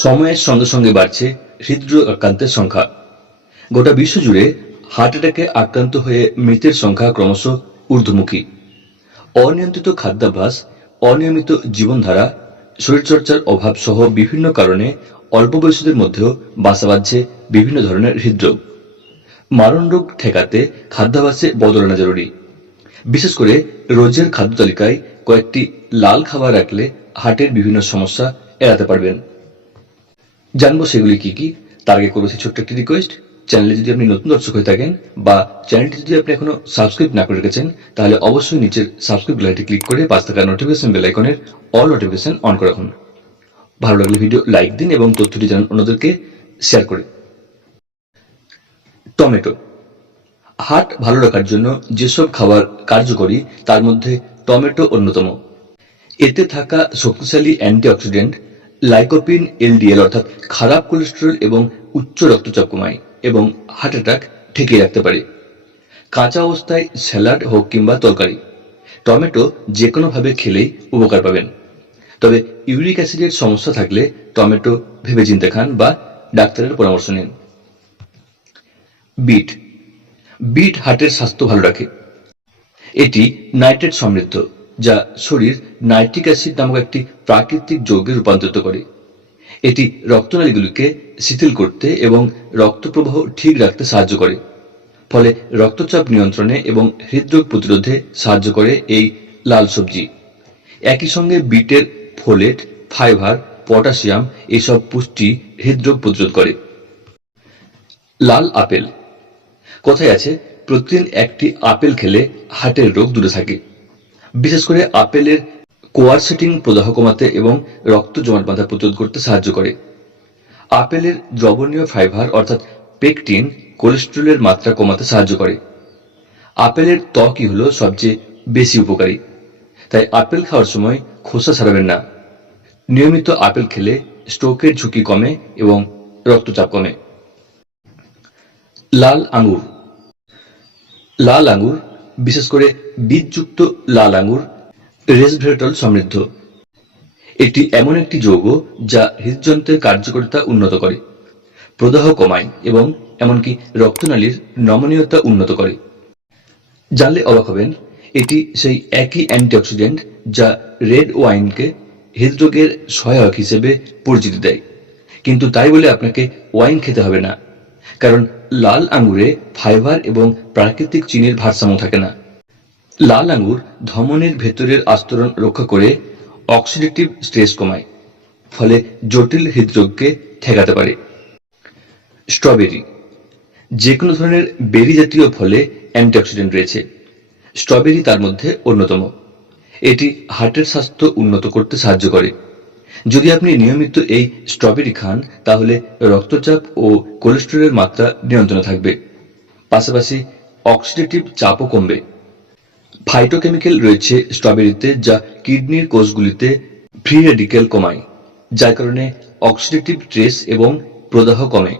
সময়ের সঙ্গে সঙ্গে বাড়ছে হৃদরোগ আক্রান্তের সংখ্যা। গোটা বিশ্বজুড়ে হার্ট অ্যাটাকে আক্রান্ত হয়ে মৃতের সংখ্যা ক্রমশ ঊর্ধ্বমুখী। অনিয়ন্ত্রিত খাদ্যাভ্যাস, অনিয়মিত জীবনধারা, শরীরচর্চার অভাব সহ বিভিন্ন কারণে অল্প বয়সীদের মধ্যেও বাসা বাঁধছে বিভিন্ন ধরনের হৃদরোগ। মারণ রোগ ঠেকাতে খাদ্যাভ্যাসে বদল আনা জরুরি। বিশেষ করে রোজের খাদ্য তালিকায় কয়েকটি লাল খাবার রাখলে হার্টের বিভিন্ন সমস্যা এড়াতে পারবেন। জানবো সেগুলি কি কি, তার আগে করেছি ছোট্ট একটি রিকোয়েস্ট। চ্যানেলে যদি আপনি নতুন দর্শক হয়ে থাকেন বা চ্যানেলটি যদি আপনি এখনো সাবস্ক্রাইব না করে রেখেছেন, তাহলে অবশ্যই নিচের সাবস্ক্রাইব বেলটি ক্লিক করে পাশে থাকা নোটিফিকেশন বেল আইকনের অল নোটিফিকেশন অন করে রাখুন। ভালো লাগলে ভিডিও লাইক দিন এবং তথ্যটি জানান অন্যদেরকে শেয়ার করে। টমেটো। হার্ট ভালো রাখার জন্য যেসব খাবার কার্যকরী তার মধ্যে টমেটো অন্যতম। এতে থাকা শক্তিশালী অ্যান্টিঅক্সিডেন্ট লাইকোপিন এলডিএল অর্থাৎ খারাপ কোলেস্টেরল এবং উচ্চ রক্তচাপ কমায় এবং হার্ট অ্যাটাক ঠেকিয়ে রাখতে পারে। কাঁচা অবস্থায় স্যালাড হোক কিংবা তরকারি, টমেটো যে কোনোভাবে খেলেই উপকার পাবেন। তবে ইউরিক অ্যাসিডের সমস্যা থাকলে টমেটো ভেবেচিন্তে খান বা ডাক্তারের পরামর্শ নিন। বিট। বিট হার্টের স্বাস্থ্য ভালো রাখে। এটি নাইট্রেট সমৃদ্ধ, যা শরীর নাইট্রিক অ্যাসিড নামক একটি প্রাকৃতিক যৌগে রূপান্তরিত করে। এটি রক্তনালীগুলিকে শিথিল করতে এবং রক্ত প্রবাহ ঠিক রাখতে সাহায্য করে, ফলে রক্তচাপ নিয়ন্ত্রণে এবং হৃদরোগ প্রতিরোধে সাহায্য করে এই লাল সবজি। একই সঙ্গে বিটের ফোলেট, ফাইবার, পটাশিয়াম এসব পুষ্টি হৃদরোগ প্রতিরোধ করে। লাল আপেল। কথায় আছে প্রতিদিন একটি আপেল খেলে হার্টের রোগ দূরে থাকে। বিশেষ করে আপেলের কোয়ারসেটিন প্রদাহ কমাতে এবং রক্ত জমাট বাঁধা প্রতিরোধ করতে সাহায্য করে। আপেলের দ্রবণীয় ফাইবার অর্থাৎ পেকটিন কোলেস্টেরলের মাত্রা কমাতে সাহায্য করে। আপেলের ত্বকই হলো সবচেয়ে বেশি উপকারী, তাই আপেল খাওয়ার সময় খোসা ছাড়াবেন না। নিয়মিত আপেল খেলে স্ট্রোকের ঝুঁকি কমে এবং রক্তচাপ কমে। লাল আঙুর। লাল আঙুর, বিশেষ করে বীজযুক্ত লাল আঙুর রেসভেরাট্রল সমৃদ্ধ। এটি এমন একটি যৌগ যা হৃদযন্ত্রের কার্যকারিতা উন্নত করে, প্রদাহ কমায় এবং এমনকি রক্তনালীর নমনীয়তা উন্নত করে। জানলে অবাক হবেন, এটি সেই একই অ্যান্টিঅক্সিডেন্ট যা রেড ওয়াইনকে হৃদরোগের সহায়ক হিসেবে পরিচিতি দেয়। কিন্তু তাই বলে আপনাকে ওয়াইন খেতে হবে না, কারণ লাল আঙুরে ফাইবার এবং প্রাকৃতিক চিনির ভারসাম্য থাকে না। লাল আঙুর ধমনীর ভেতরের আস্তরণ রক্ষা করে অক্সিডেটিভ স্ট্রেস কমায়, ফলে জটিল হৃদরোগকে ঠেকাতে পারে। স্ট্রবেরি। যে কোনো ধরনের বেরি জাতীয় ফলে অ্যান্টিঅক্সিডেন্ট রয়েছে, স্ট্রবেরি তার মধ্যে অন্যতম। এটি হার্টের স্বাস্থ্য উন্নত করতে সাহায্য করে। যদি আপনি নিয়মিত এই স্ট্রবেরি খান, তাহলে রক্তচাপ ও কোলেস্টেরলের মাত্রা নিয়ন্ত্রণে থাকবে, পাশাপাশি অক্সিডেটিভ চাপও কমবে। ফাইটোকেমিক্যাল রয়েছে স্ট্রবেরিতে যা কিডনির কোষগুলিতে ফ্রি রেডিক্যাল কমায়, যার কারণে অক্সিডেটিভ স্ট্রেস এবং প্রদাহ কমে।